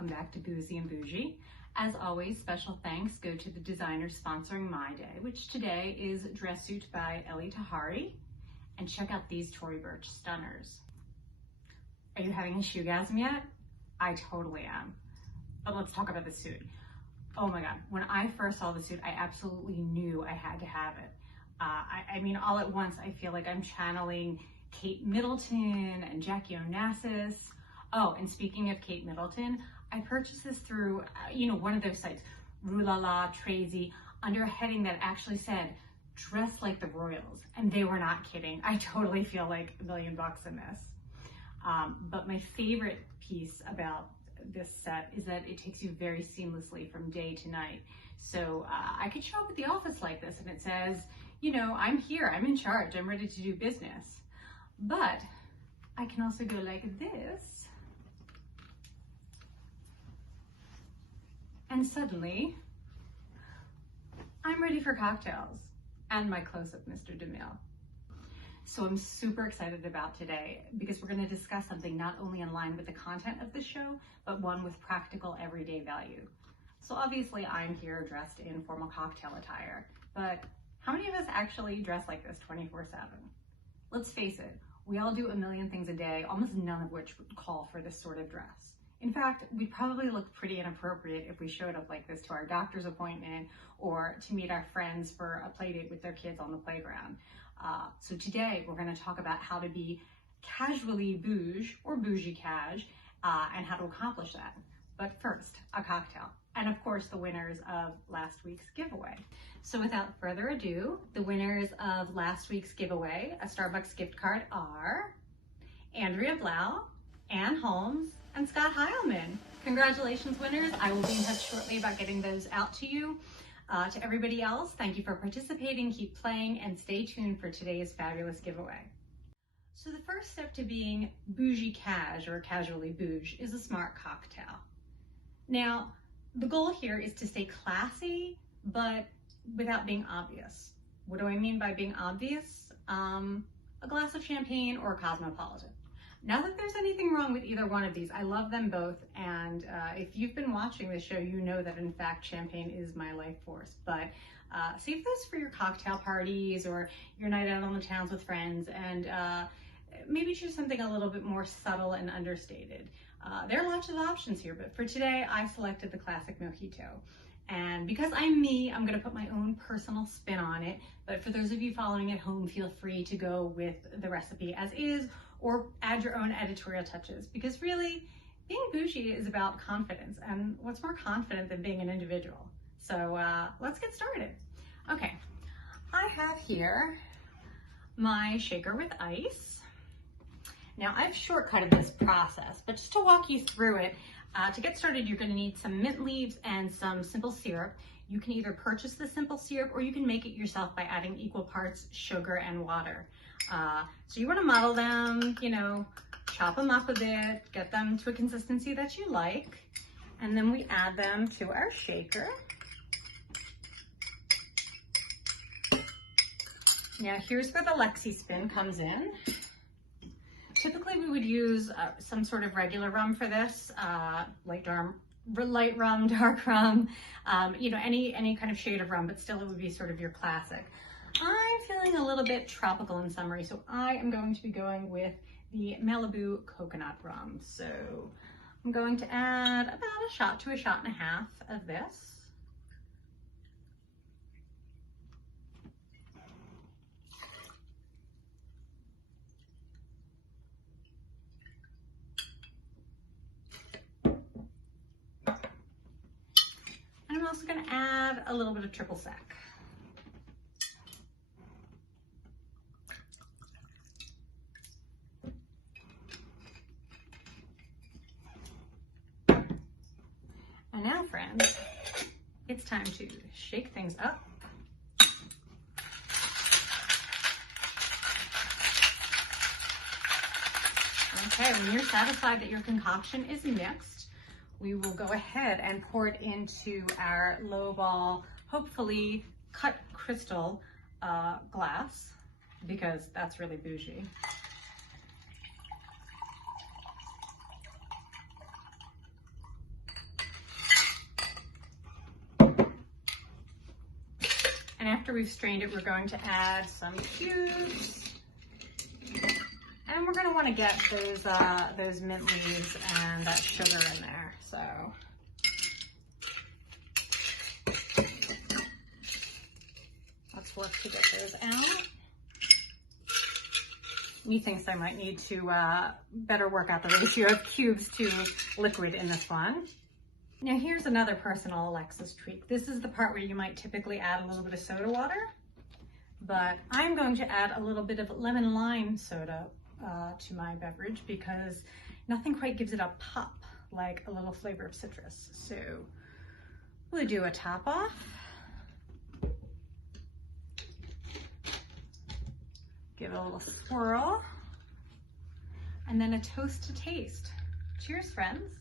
welcome back to Boozy and Bougie. As always, special thanks go to the designers sponsoring my day, which today is Dress Suit by Ellie Tahari. And check out these Tory Burch stunners. Are you having a shoegasm yet? I totally am. But let's talk about the suit. Oh my God, when I first saw the suit, I absolutely knew I had to have it. I mean, all at once, I feel like I'm channeling Kate Middleton and Jackie Onassis. Oh, and speaking of Kate Middleton, I purchased this through, one of those sites, Rue La La, Trazy, under a heading that actually said, dress like the royals. And they were not kidding. I totally feel like $1 million in this. But my favorite piece about this set is that it takes you very seamlessly from day to night. So I could show up at the office like this and it says, I'm here, I'm in charge, I'm ready to do business. But I can also go like this. And suddenly, I'm ready for cocktails and my close-up Mr. DeMille. So I'm super excited about today because we're going to discuss something not only in line with the content of the show, but one with practical everyday value. So obviously I'm here dressed in formal cocktail attire, but how many of us actually dress like this 24/7? Let's face it, we all do a million things a day, almost none of which would call for this sort of dress. In fact, we'd probably look pretty inappropriate if we showed up like this to our doctor's appointment or to meet our friends for a play date with their kids on the playground. So today we're going to talk about how to be casually bouge or bougie cash and how to accomplish that. But first, a cocktail. And of course, the winners of last week's giveaway. So without further ado, the winners of last week's giveaway, a Starbucks gift card, are Andrea Blau, Ann Holmes, and Scott Heilman. Congratulations, winners. I will be in touch shortly about getting those out to you. To everybody else, thank you for participating, keep playing, and stay tuned for today's fabulous giveaway. So the first step to being bougie cash or casually bouge is a smart cocktail. Now, the goal here is to stay classy, but without being obvious. What do I mean by being obvious? A glass of champagne or a cosmopolitan. Not that there's anything wrong with either one of these. I love them both, and if you've been watching the show, you know that in fact champagne is my life force. But save those for your cocktail parties or your night out on the towns with friends, and maybe choose something a little bit more subtle and understated. There are lots of options here, but for today, I selected the classic mojito. And because I'm me, I'm gonna put my own personal spin on it. But for those of you following at home, feel free to go with the recipe as is, or add your own editorial touches, because really, being bougie is about confidence, and what's more confident than being an individual? So let's get started. Okay, I have here my shaker with ice. Now I've shortcutted this process, but just to walk you through it, to get started, you're gonna need some mint leaves and some simple syrup. You can either purchase the simple syrup or you can make it yourself by adding equal parts sugar and water. So you want to muddle them, chop them up a bit, get them to a consistency that you like, and then we add them to our shaker. Now here's where the Lexi spin comes in. Typically we would use some sort of regular rum for this, light rum, dark rum, any kind of shade of rum, but still it would be sort of your classic. I'm feeling a little bit tropical and summery, so I am going to be going with the Malibu coconut rum. So I'm going to add about a shot to a shot and a half of this. And I'm also going to add a little bit of triple sec. And now, friends, it's time to shake things up. Okay, when you're satisfied that your concoction is mixed, we will go ahead and pour it into our low ball, hopefully cut crystal glass, because that's really bougie. after we've strained it, we're going to add some cubes. And we're gonna wanna get those mint leaves and that sugar in there, so. Let's work to get those out. Methinks I might need to better work out the ratio of cubes to liquid in this one. Now here's another personal Alexis tweak. This is the part where you might typically add a little bit of soda water, but I'm going to add a little bit of lemon lime soda to my beverage because nothing quite gives it a pop like a little flavor of citrus. So we'll do a top off. Give it a little swirl, and then a toast to taste. Cheers, friends.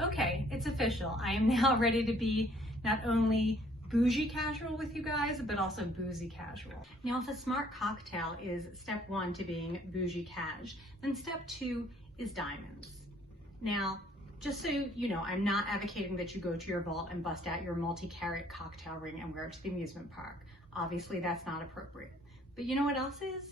Okay, it's official. I am now ready to be not only bougie casual with you guys, but also boozy casual. Now, if a smart cocktail is step 1 to being bougie cash, then step 2 is diamonds. Now, just so you know, I'm not advocating that you go to your vault and bust out your multi-carat cocktail ring and wear it to the amusement park. Obviously, that's not appropriate. But you know what else is?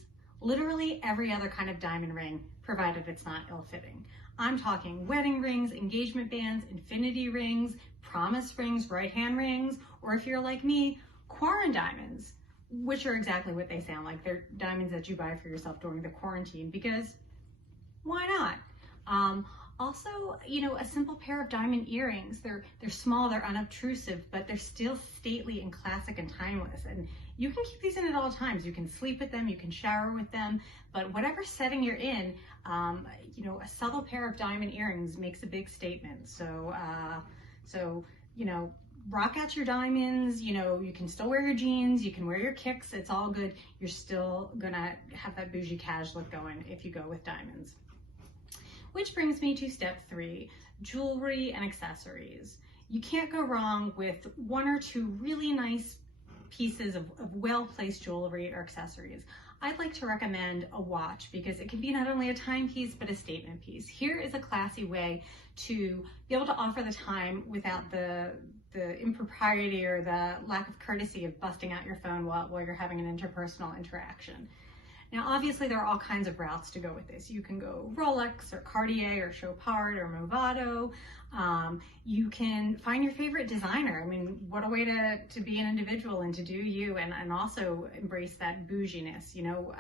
Literally every other kind of diamond ring, provided it's not ill-fitting. I'm talking wedding rings, engagement bands, infinity rings, promise rings, right-hand rings, or if you're like me, quarantine diamonds, which are exactly what they sound like. They're diamonds that you buy for yourself during the quarantine because why not? Also, you know, a simple pair of diamond earrings. They're small, they're unobtrusive, but they're still stately and classic and timeless. And you can keep these in at all times. You can sleep with them, you can shower with them, but whatever setting you're in, you know, a subtle pair of diamond earrings makes a big statement. So, you know, rock out your diamonds. You know, you can still wear your jeans, you can wear your kicks. It's all good. You're still gonna have that bougie cash look going if you go with diamonds. Which brings me to step 3, jewelry and accessories. You can't go wrong with 1 or 2 really nice pieces of well-placed jewelry or accessories. I'd like to recommend a watch because it can be not only a timepiece, but a statement piece. Here is a classy way to be able to offer the time without the impropriety or the lack of courtesy of busting out your phone while you're having an interpersonal interaction. Now, obviously, there are all kinds of routes to go with this. You can go Rolex or Cartier or Chopard or Movado. You can find your favorite designer. I mean, what a way to be an individual and to do you and also embrace that bouginess. You know,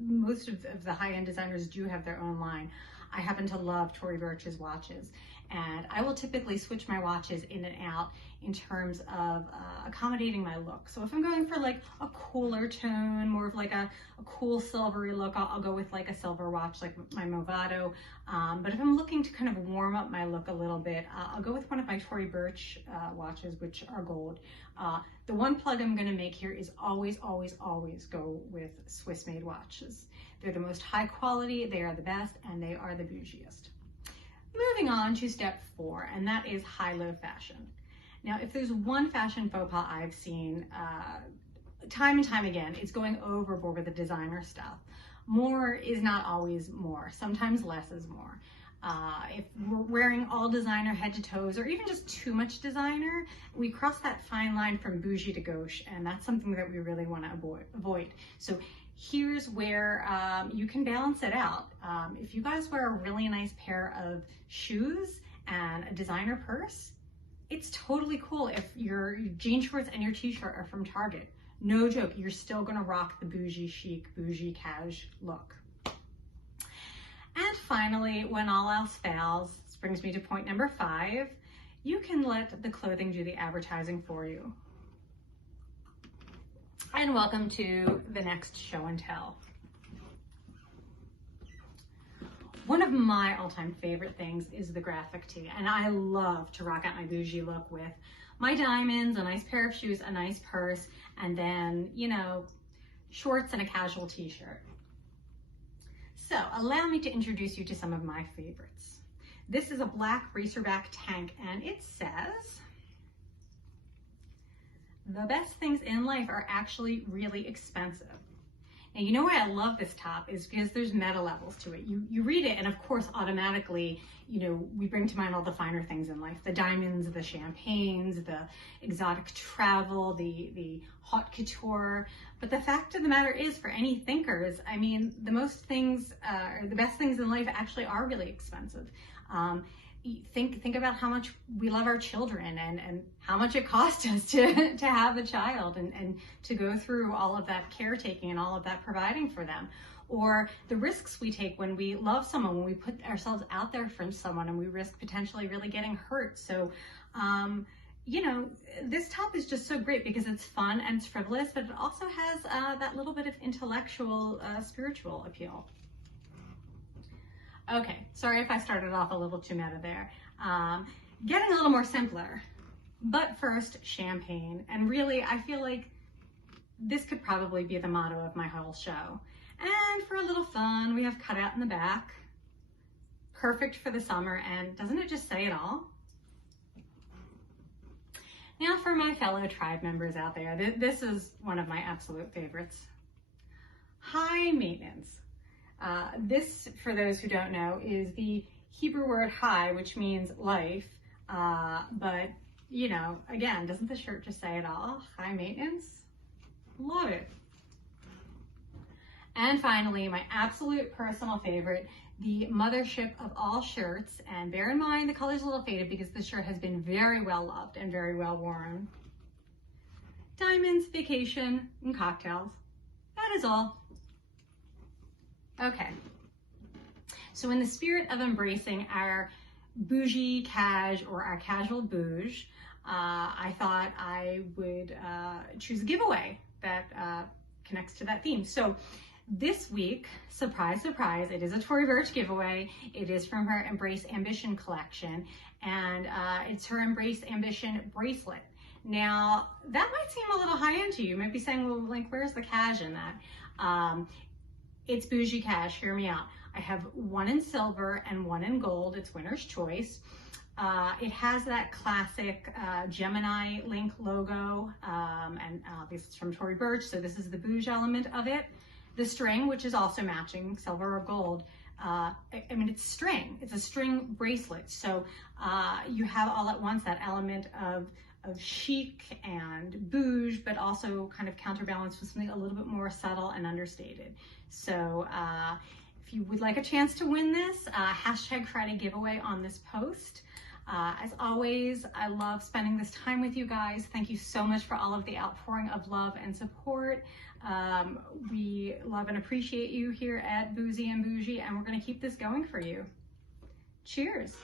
most of the high-end designers do have their own line. I happen to love Tory Burch's watches, and I will typically switch my watches in and out in terms of accommodating my look. So if I'm going for like a cooler tone, more of like a cool silvery look, I'll go with like a silver watch like my Movado. But if I'm looking to kind of warm up my look a little bit, I'll go with one of my Tory Burch watches, which are gold. The one plug I'm gonna make here is always, always, always go with Swiss-made watches. They're the most high quality, they are the best, and they are the bougiest. Moving on to step 4, and that is high-low fashion. Now, if there's one fashion faux pas I've seen time and time again, it's going overboard with the designer stuff. More is not always more. Sometimes less is more. If we're wearing all designer head to toes, or even just too much designer, we cross that fine line from bougie to gauche, and that's something that we really want to avoid. So here's where you can balance it out. If you guys wear a really nice pair of shoes and a designer purse, it's totally cool if your jean shorts and your t-shirt are from Target. No joke, you're still gonna rock the bougie chic, bougie cash look. And finally, when all else fails, this brings me to point number 5, you can let the clothing do the advertising for you. And welcome to the next show and tell. One of my all-time favorite things is the graphic tee, and I love to rock out my bougie look with my diamonds, a nice pair of shoes, a nice purse, and then, you know, shorts and a casual t-shirt. So allow me to introduce you to some of my favorites. This is a black racerback tank, and it says, "The best things in life are actually really expensive." Now, you know why I love this top is because there's meta levels to it. You read it, and of course, automatically, you know, we bring to mind all the finer things in life, the diamonds, the champagnes, the exotic travel, the haute couture. But the fact of the matter is, for any thinkers, I mean, the most things, or the best things in life actually are really expensive. Think about how much we love our children and how much it costs us to have a child and to go through all of that caretaking and all of that providing for them, or the risks we take when we love someone, when we put ourselves out there for someone and we risk potentially really getting hurt. So you know, this top is just so great because it's fun and it's frivolous, but it also has that little bit of intellectual, spiritual appeal. Okay, sorry if I started off a little too meta there. Getting a little more simpler, but first, champagne. And really, I feel like this could probably be the motto of my whole show. And for a little fun, we have cutout in the back. Perfect for the summer, and doesn't it just say it all? Now for my fellow tribe members out there, this is one of my absolute favorites. High maintenance. This, for those who don't know, is the Hebrew word high, which means life. But, you know, again, doesn't the shirt just say it all? High maintenance? Love it. And finally, my absolute personal favorite, the mothership of all shirts. And bear in mind, the color's a little faded because this shirt has been very well loved and very well worn. Diamonds, vacation, and cocktails. That is all. Okay, so in the spirit of embracing our bougie cash or our casual bouge, I thought I would choose a giveaway that connects to that theme. So this week, surprise, surprise, it is a Tory Burch giveaway. It is from her Embrace Ambition collection, and it's her Embrace Ambition bracelet. Now, that might seem a little high-end to you. You might be saying, well, like, where's the cash in that? It's bougie cash, hear me out. I have one in silver and one in gold. It's winner's choice. It has that classic Gemini link logo, and obviously it's from Tory Burch, so this is the bouge element of it. The string, which is also matching, silver or gold. I mean, it's string. It's a string bracelet. So you have all at once that element of chic and bouge, but also kind of counterbalanced with something a little bit more subtle and understated. So if you would like a chance to win this, hashtag Friday giveaway on this post. As always, I love spending this time with you guys. Thank you so much for all of the outpouring of love and support. We love and appreciate you here at Boozy and Bougie, and we're going to keep this going for you. Cheers.